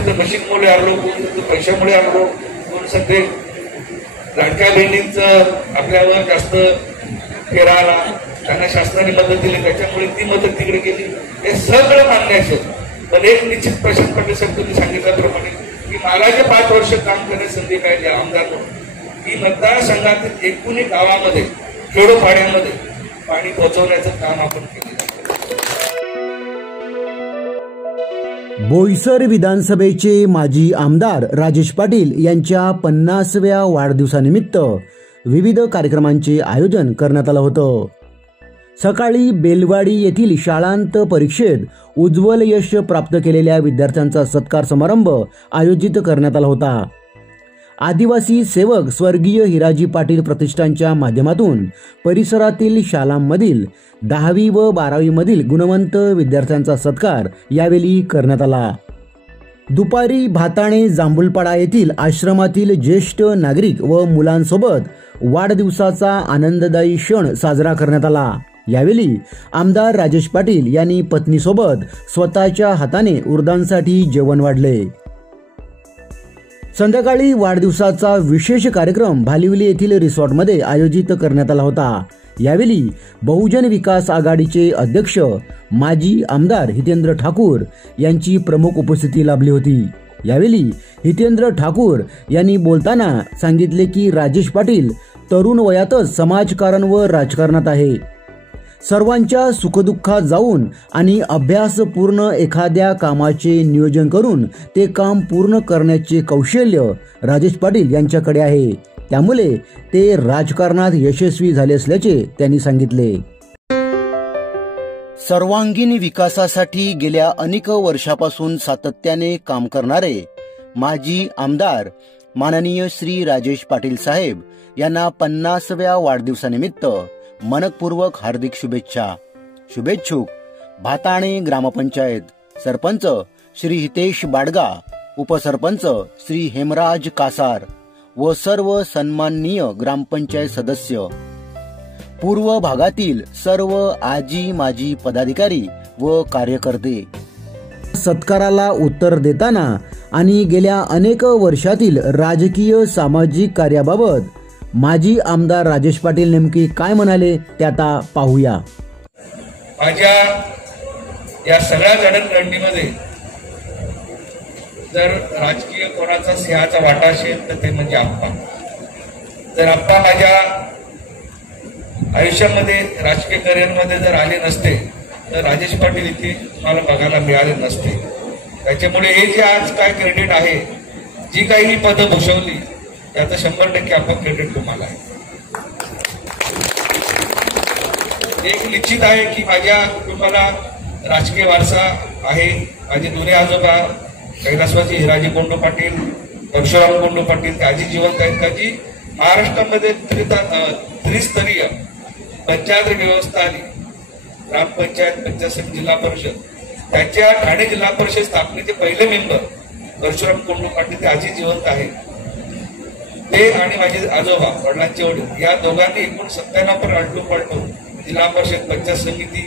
सध्या मशीनमुळे आणलो, कोण सध्या पैशामुळे आणलो, कोण सध्या लाडक्या बहिणींचं आपल्यावर जास्त फेरा आला, त्यांना शासनाने मदत दिली त्याच्यामुळे ती मदत तिकडे गेली. हे सगळं मान्य असेल, पण एक निश्चित प्रशांत पाटील साहेब तुम्ही सांगितल्याप्रमाणे की मला जे 5 वर्ष काम करण्याची संधी मिळाली आमदार म्हणून, की मतदारसंघातील एकूणही गावामध्ये खेडोपाड्यामध्ये पाणी पोहोचवण्याचं काम आपण केलं. बोईसर विधानसभेचे माजी आमदार राजेश पाटील यांच्या 50व्या वाढदिवसानिमित्त विविध कार्यक्रमांचे आयोजन करण्यात आलं होतं. सकाळी बेलवाडी येथील शाळांत परीक्षेत उज्ज्वल यश प्राप्त केलेल्या विद्यार्थ्यांचा सत्कार समारंभ आयोजित करण्यात आला होता. आदिवासी सेवक स्वर्गीय हिराजी पाटील प्रतिष्ठानच्या माध्यमातून परिसरातील शाळांमधील 10वी व 12वी मधील गुणवंत विद्यार्थ्यांचा सत्कार यावेळी करण्यात आला. दुपारी भाताणे जांभुलपाडा येथील आश्रमातील ज्येष्ठ नागरिक व मुलांसोबत वाढदिवसाचा आनंददायी क्षण साजरा करण्यात आला. यावेळी आमदार राजेश पाटील यांनी पत्नीसोबत स्वतःच्या हाताने वृद्धांसाठी जेवण वाढले. संध्याकाळी वाढदिवसाचा विशेष कार्यक्रम भालिवली येथील रिसॉर्टमध्ये आयोजित करण्यात आला होता. यावेळी बहुजन विकास आघाडीचे अध्यक्ष माजी आमदार हितेंद्र ठाकूर यांची प्रमुख उपस्थिती लाभली होती. यावेळी हितेंद्र ठाकूर यांनी बोलताना सांगितले की राजेश पाटील तरुण वयातच समाजकारण व राजकारणात आहे. सर्वांच्या सुखदुःखात जाऊन आणि अभ्यासपूर्ण एखाद्या कामाचे नियोजन करून ते काम पूर्ण करण्याचे कौशल्य राजेश पाटील यांच्याकडे आहे. त्यामुळे ते राजकारणात यशस्वी झाले असल्याचे त्यांनी सांगितले. सर्वांगीण विकासासाठी गेल्या अनेक वर्षापासून सातत्याने काम करणारे माजी आमदार माननीय श्री राजेश पाटील साहेब यांना 50व्या वाढदिवसानिमित्त मनपूर्वक हार्दिक शुभेच्छा. शुभेच्छुक भाताणे ग्रामपंचायत सरपंच श्री हितेश बाडगा, उपसरपंच श्री हेमराज कासार व सर्व सन्माननीय ग्रामपंचायत सदस्य, पूर्व भागातील सर्व आजी माजी पदाधिकारी व कार्यकर्ते. सत्काराला उत्तर देताना आणि गेल्या अनेक वर्षातील राजकीय सामाजिक कार्याबाबत माजी आमदार राजेश पाटील नेमके काय म्हणाले ते आता पाहूया. माझ्या या सगळ्या जडणघडणीमध्ये जर राजकीय कोणाचा सिंहाचा वाटा असेल तर ते म्हणजे आप्पा. जर आप्पा माझ्या आयुष्यामध्ये राजकीय करिअरमध्ये जर आले नसते तर राजेश पाटील इथे मला बघायला मिळाले नसते. त्याच्यामुळे हे जे आज काय क्रेडिट आहे, जी काही मी पदं भूषवली त्याचं 100% आपण क्रेडिट तुम्हाला आहे. एक निश्चित आहे की माझ्या कुटुंबाला राजकीय वारसा आहे. माझे दोन्ही आजोबा कैलासवासी हिराजी कोंडू पाटील, परशुराम कोंडू पाटील ते आजी जिवंत आहेत. त्याची महाराष्ट्रामध्ये त्रिस्तरीय पंचायत व्यवस्था आली, ग्रामपंचायत, पंचायत समिती, जिल्हा परिषद. त्याच्या ठाणे जिल्हा परिषद स्थापनेचे पहिले मेंबर परशुराम कोंडू पाटील ते आजी जिवंत आहेत. ते आणि माझे आजोबा वडिलांचे वडील या दोघांनी एकूण 97 पण अडलू पडलो जिल्हा परिषद, पंचायत समिती,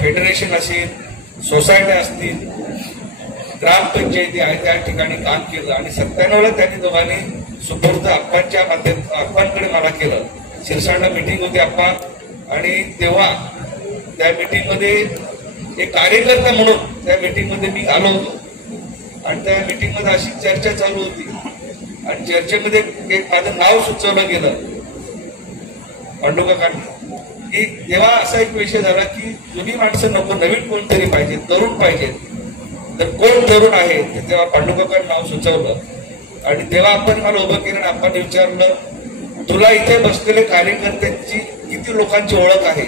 फेडरेशन असेल, सोसायट्या असतील, ग्रामपंचायती आहे त्या ठिकाणी काम केलं. आणि 97ला त्यांनी दोघांनी सुपूर्द अप्पांकडे मला केलं. शिरसाडला मिटिंग होती अप्पा, आणि तेव्हा त्या मिटिंगमध्ये एक कार्यकर्ता म्हणून त्या मिटिंगमध्ये मी आलो होतो. आणि त्या मिटिंगमध्ये अशी चर्चा चालू होती आणि चर्चेमध्ये एक माझं नाव सुचवलं गेलं पांडुकाकांनी, की तेव्हा असा एक विषय झाला की जुनी माणसं नको, नवीन कोणतरी पाहिजे, तरुण पाहिजे. तर कोण तरुण आहे ते तेव्हा पांडुकाकांनी नाव सुचवलं. आणि तेव्हा आपण मला उभं केलं, आपण विचारलं तुला इथे बसलेले कार्यकर्त्यांची किती लोकांची ओळख आहे.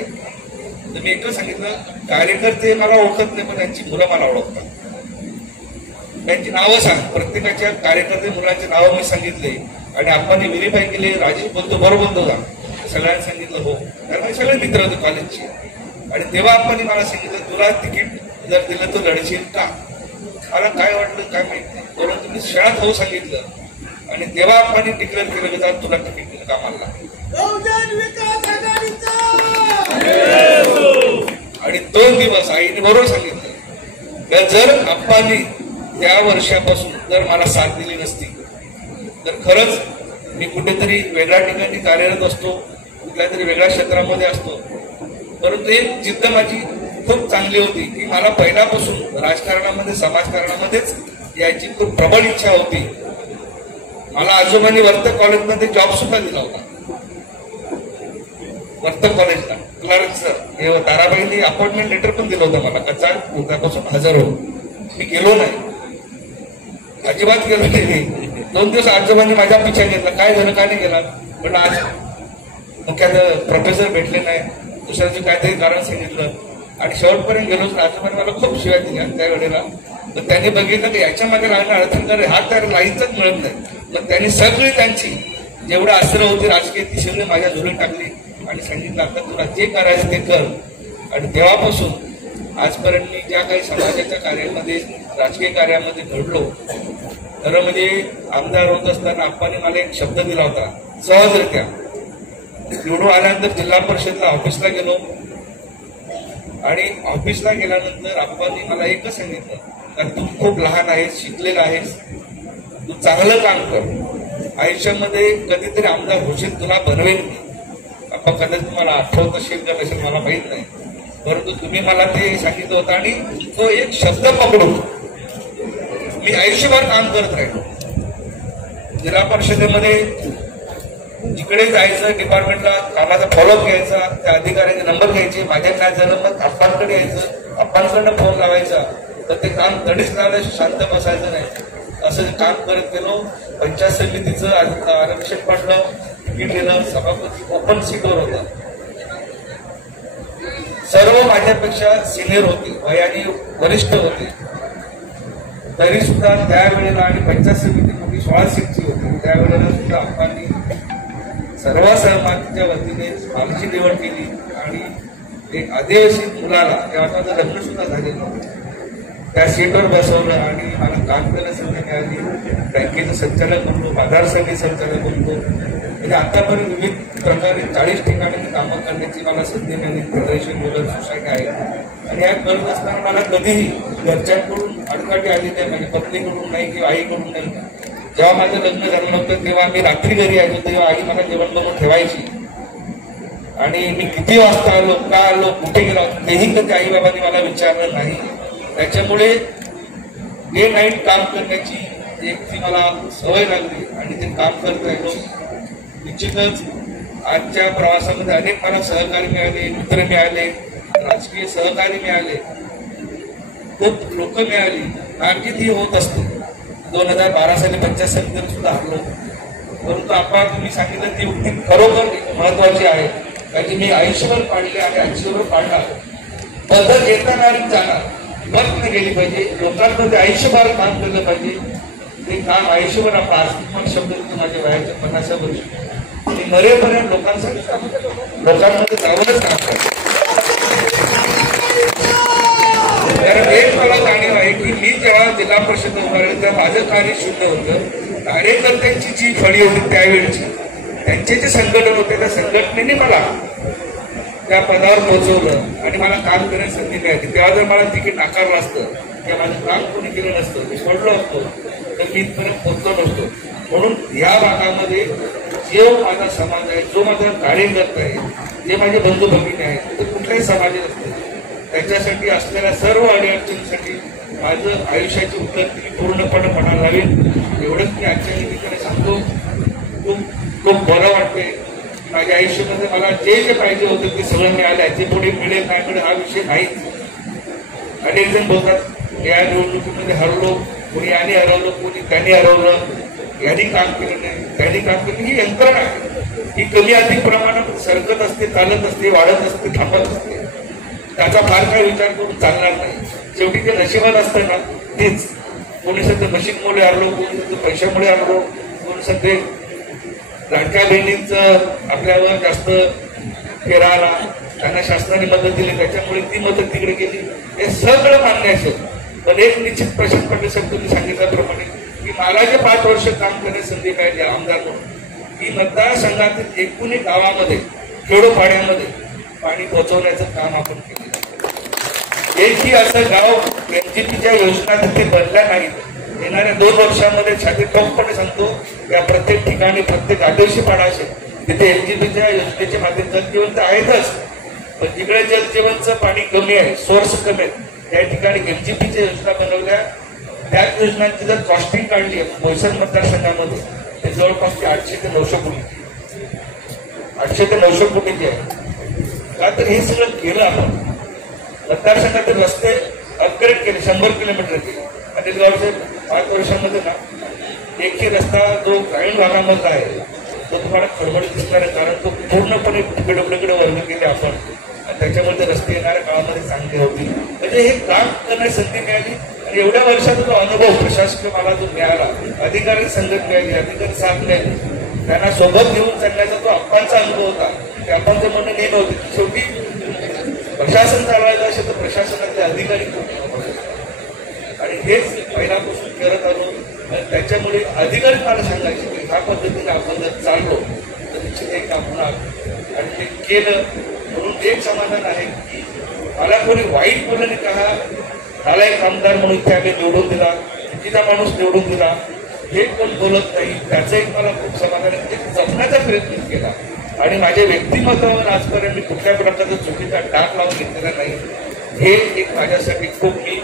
तर मी एकच सांगितलं, कार्यकर्ते मला ओळखत नाही पण त्यांची मुलं मला ओळखतात. त्यांची नावं सांग, प्रत्येकाच्या कार्यकर्ते मुलांची नावं मी सांगितले आणि आपण व्हेरीफाय केले. राजेश बोलतो बरोबर बोलतो का, सगळ्यांनी सांगितलं हो, कारण सगळे मित्र होते कॉलेजचे. आणि तेव्हा आपण मला सांगितलं तुला तिकीट जर दिलं तर लढशील का. मला काय वाटलं काय माहिती नाही, परंतु मी शाळेत हो सांगितलं. आणि तेव्हा आपण डिक्लेअर केलं की तुला तिकीट दिलं कामाला. आणि 2 दिवस आईने बरोबर सांगितलं जर आप्पांनी त्या वर्षापासून जर मला साथ दिली नसती तर खरंच मी कुठेतरी वेगळ्या ठिकाणी कार्यरत असतो, कुठल्या तरी वेगळ्या क्षेत्रामध्ये असतो. परंतु एक जिद्द माझी खूप चांगली होती की मला पहिल्यापासून राजकारणामध्ये समाजकारणामध्येच याची खूप प्रबळ इच्छा होती. मला आजोबांनी वर्तक कॉलेजमध्ये जॉब सुद्धा दिला होता. वर्तक कॉलेजला क्लर्कचं ताराबाईंनी अपॉइंटमेंट लेटर पण दिलं होतं मला, कच्चा त्यापासून हजर हो. मी गेलो नाही, अजिबात गेलो नाही. 2 दिवस आजोबांनी माझ्या पिछा घेतला, काय झालं का नाही गेला पण आज मुख्याध्यापक प्रोफेसर भेटले नाही, दुसऱ्याचं काहीतरी कारण सांगितलं आणि शेवटपर्यंत गेलोच. आजोबांनी मला खूप शिवाय दिल्या त्यावेळेला. तर त्यांनी बघितलं की याच्या मागे लागणं अडचण हा तर लाईनच मिळत नाही. मग त्यांनी सगळी त्यांची जेवढं अस्त्र होती राजकीय ती सगळी माझ्या झुलून टाकली आणि सांगितलं आता तुला जे करायचं ते कर. आणि तेव्हापासून आजपर्यंत मी ज्या काही समाजाच्या कार्यामध्ये राजकीय कार्यामध्ये घडलो, खरं म्हणजे आमदार होत असताना आप्पांनी मला एक शब्द दिला होता सहजरित्या. निवडून आल्यानंतर जिल्हा परिषदला ऑफिसला गेलो आणि ऑफिसला गेल्यानंतर आप्पांनी मला एकच सांगितलं, कारण तू खूप लहान आहेस, शिकलेला आहेस, तू चांगलं काम कर, आयुष्यामध्ये कधीतरी आमदार होशील, तुला बनवेल मी. आप्पा कदाचित तुम्हाला आठवत असेल का नसेल मला माहित नाही, परंतु तुम्ही मला ते सांगितलं होतं आणि तो एक शब्द पकडून मी आयुष्यभर काम करत राहिलो. जिल्हा परिषदेमध्ये जिकडे जायचं डिपार्टमेंटला कामाचा फॉलोअप घ्यायचा, त्या अधिकाऱ्याचे नंबर घ्यायचे, माझ्या काय झालं मग अप्पांकडे यायचं, अप्पांकडनं फोन लावायचा. तर ते काम तडीच लावलं, शांत बसायचं नाही. असं काम करत गेलो. पंचायत समितीचं आरक्षण पडलं, तिकीट गेलं, सभापती ओपन सीटवर होता. सर्व माझ्यापेक्षा सिनियर होते, वयाने वरिष्ठ होते, तरी सुद्धा त्यावेळेला आणि पंचायत समिती मोठी 16 सीटची होती, त्यावेळेला सुद्धा आप्पांनी सर्व सहमातीच्या वतीने आमची निवड केली आणि एक आदिवासी मुलाला तेव्हा माझं लग्न सुद्धा झालेलं त्या सीटवर बसवलं आणि मला काम करायला संधी मिळाली. बँकेचं संचालक बनलो, बाजार समिती संचालक बनलो. म्हणजे आतापर्यंत विविध प्रकारे 40 ठिकाणी कामं करण्याची मला संधी मिळाली. फेडरेशन बोलर सोसायटी आहे आणि या करत असताना मला कधीही घरच्यांकडून अडकाठी आली नाही, म्हणजे पत्नीकडून नाही किंवा आईकडून नाही. जेव्हा माझं लग्न झालं होतं तेव्हा मी रात्री घरी आलो, तेव्हा आई मला जेवण बनवून ठेवायची आणि मी किती वाजता आलो, का आलो, कुठे गेलो तेही कधी आई बाबांनी मला विचारलं नाही. त्याच्यामुळे डे नाईट काम करण्याची एक ती मला सवय लागली आणि ते काम करत राहिलो. निश्चितच आजच्या प्रवासामध्ये अनेक मला सहकारी मिळाले, मित्र मिळाले, राजकीय सहकारी मिळाले, खूप लोक मिळाली. कारकीर्द ही होत असते. 2012 साली पंचायत समितीवर सुद्धा हरलो, परंतु आपण तुम्ही सांगितलं ती युक्ती खरोखर महत्वाची आहे, कारण मी आयुष्यभर पाडले आणि आयुष्यभर पाडणार. पद्धत येताना आणि जाणार बंद गेली पाहिजे. लोकांमध्ये आयुष्यभर काम केलं पाहिजे. ते काम आयुष्यभर आपण आज शब्द देतो माझ्या वयाच्या 50 वर्ष आणि मरेपर्यंत लोकांसाठी लोकांमध्ये जाऊनच काम करायचं. कारण एक मला जाणीव आहे की मी जेव्हा जिल्हा परिषद उभारली तेव्हा माझं कार्य शुद्ध होतं. कार्यकर्त्यांची जी फळी होती त्यावेळची, त्यांचे जे संघटन होते त्या संघटनेने मला त्या पदावर पोहोचवलं आणि मला काम करण्याची संधी मिळाली. तेव्हा जर मला तिकीट नाकारलं असतं किंवा माझं काम कोणी केलं नसतं, मी सोडलो असतो तर मी इथपर्यंत पोहोचलो नसतो. म्हणून या भागामध्ये जो माझा समाज आहे, जो माझा कार्यकर्ता आहे, जे माझे बंधू भगिनी आहेत, ते कुठल्याही समाजात असते, त्याच्यासाठी असलेल्या सर्व अडचणींसाठी माझं आयुष्याची उन्नती पूर्णपणे पणाला लावेल एवढंच मी आजच्या निमित्ताने सांगतो. खूप बरं वाटतंय. माझ्या आयुष्यामध्ये मला जे जे पाहिजे होतं ते सगळं मिळालं. जे पुढे मिळेल नाही मिळेल हा विषय नाहीच. अनेक जण बोलतात या निवडणुकीमध्ये हरलो, कोणी याने हरवलं, कोणी त्याने हरवलं, यांनी काम केलं नाही, त्यांनी काम केलं. ही यंत्रणा आहे, ही कमी अधिक प्रमाणात सरकत असते, चालत असते, वाढत असते, थांबत असते. त्याचा फार काय विचार करून चालणार नाही. शेवटी ते नशिबात असतं ना तेच. कोणी सध्या मशीनमुळे हरलो, कोणी सध्या पैशामुळे हरलो, कोणी सध्या लाडक्या बहिणींचं आपल्यावर जास्त फेरा आला, त्यांना शासनाने मदत दिली त्याच्यामुळे ती मदत तिकडे गेली. हे सगळं मान्य असेल, पण एक निश्चित प्रश्न पडले साहेब तुम्ही सांगितल्याप्रमाणे की मला जे 5 वर्ष काम करण्याची संधी मिळाली आमदार म्हणून, की मतदारसंघातील 19 गावामध्ये खेडोपाड्यामध्ये पाणी पोहोचवण्याचं काम आपण केलं. एकही असं गाव एमजीपीच्या योजना तिथे बनल्या नाहीत येणाऱ्या 2 वर्षांमध्ये छाती ठोकपणे सांगतो या प्रत्येक ठिकाणी प्रत्येक आदिवासी पाडा असेल तिथे एलजीबीच्या योजनेचे माध्यम जलजीवन तर आहेतच, पण जिकडे जलजीवनचं पाणी कमी आहे, सोर्स कमी आहेत, त्या ठिकाणी एलजीबीच्या योजना बनवल्या. त्याच योजनांची जर कॉस्टिंग काढली बोईसर मतदारसंघामध्ये ते जवळपास 800 ते 900 कोटी 800 ते 900 कोटीची आहे. का तर हे सगळं केलं आपण. मतदारसंघातील रस्ते अपग्रेड केले, 100 किलोमीटर केले. आणि गावचे 5 वर्षांमध्ये ना एकही रस्ता जो ग्रामीण भागामधला आहे तो तुम्हाला खडबडीत दिसणार आहे, कारण तो पूर्णपणे पिडब्ल्यूकडे वर्ग केले आपण आणि त्याच्यामध्ये रस्ते येणाऱ्या काळामध्ये चांगले होतील. म्हणजे हे काम करण्याची संधी मिळाली आणि एवढ्या वर्षाचा जो अनुभव प्रशासकीय मला जो मिळाला, अधिकारी संगत मिळाली, अधिकारी साथ मिळाली, त्यांना सोबत घेऊन चालण्याचा जो आप्पांचा अनुभव होता ते आप्पांचं म्हणणं हे नव्हतं की शेवटी प्रशासन चालवायचं असेल तर प्रशासनातले अधिकारी आणि हेच पहिल्यापासून करत आलो. त्याच्यामुळे अधिकारी मला सांगायचे की ह्या पद्धतीने आपण जर चाललो तर निश्चित हे काम होणार आणि ते केलं. म्हणून एक समाधान आहे की मला कोणी वाईट बोलणे का मला एक आमदार म्हणून इथे आम्ही निवडून दिला, चुकीचा माणूस निवडून दिला हे कोण बोलत नाही, त्याचं एक मला खूप समाधान आहे. ते जपण्याचा प्रयत्न केला आणि माझ्या व्यक्तिमत्वावर आजपर्यंत मी कुठल्या प्रकारचा चुकीचा डाग लावून घेतलेला नाही. हे एक माझ्यासाठी खूप मी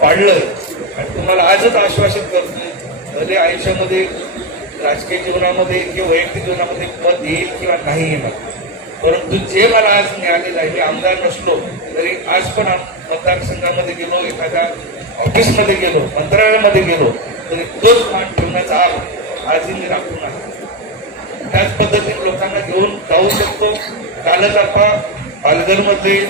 पाडलं आणि तुम्हाला आजच आश्वासित करतो भले आयुष्यामध्ये राजकीय जीवनामध्ये किंवा वैयक्तिक जीवनामध्ये पद येईल किंवा नाही येणार, परंतु जे मला आज मिळालेलं आहे, मी आमदार नसलो तरी आज पण मतदारसंघामध्ये गेलो, एखाद्या ऑफिसमध्ये गेलो, मंत्रालयामध्ये गेलो तरी तोच मान ठेवण्याचा आजही मी राखून आहे. त्याच पद्धतीने लोकांना घेऊन जाऊ शकतो. कालच आपण पालघरमध्ये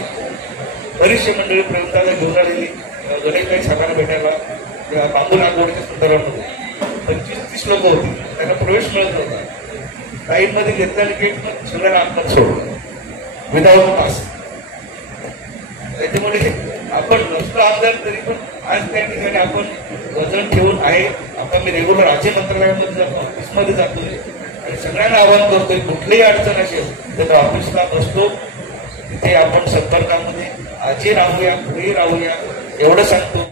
बरीचशी मंडळी प्रयोगशाळा घेऊन आलेली गणेशभाई साहेबांना भेटायला बांबू लागवडीच्या संदर्भामध्ये 25-30 लोक होती, त्यांना प्रवेश मिळत नव्हता. लाईनमध्ये घेतलेलं गेट पण सगळ्यांना आतमध्ये सोडलं विदाऊट पास. त्याच्यामुळे आपण नसतो आमदार तरी पण आज त्या ठिकाणी आपण वजन ठेवून आहे. आता मी रेग्युलर राज्य मंत्रालयामध्ये जातो, ऑफिसमध्ये जातोय आणि सगळ्यांना आवाहन करतोय कुठलीही अडचण असेल तर ऑफिसला बसतो, तिथे आपण संपर्कामध्ये आजही राहूया, पुढेही राहूया एवढं सांगतो.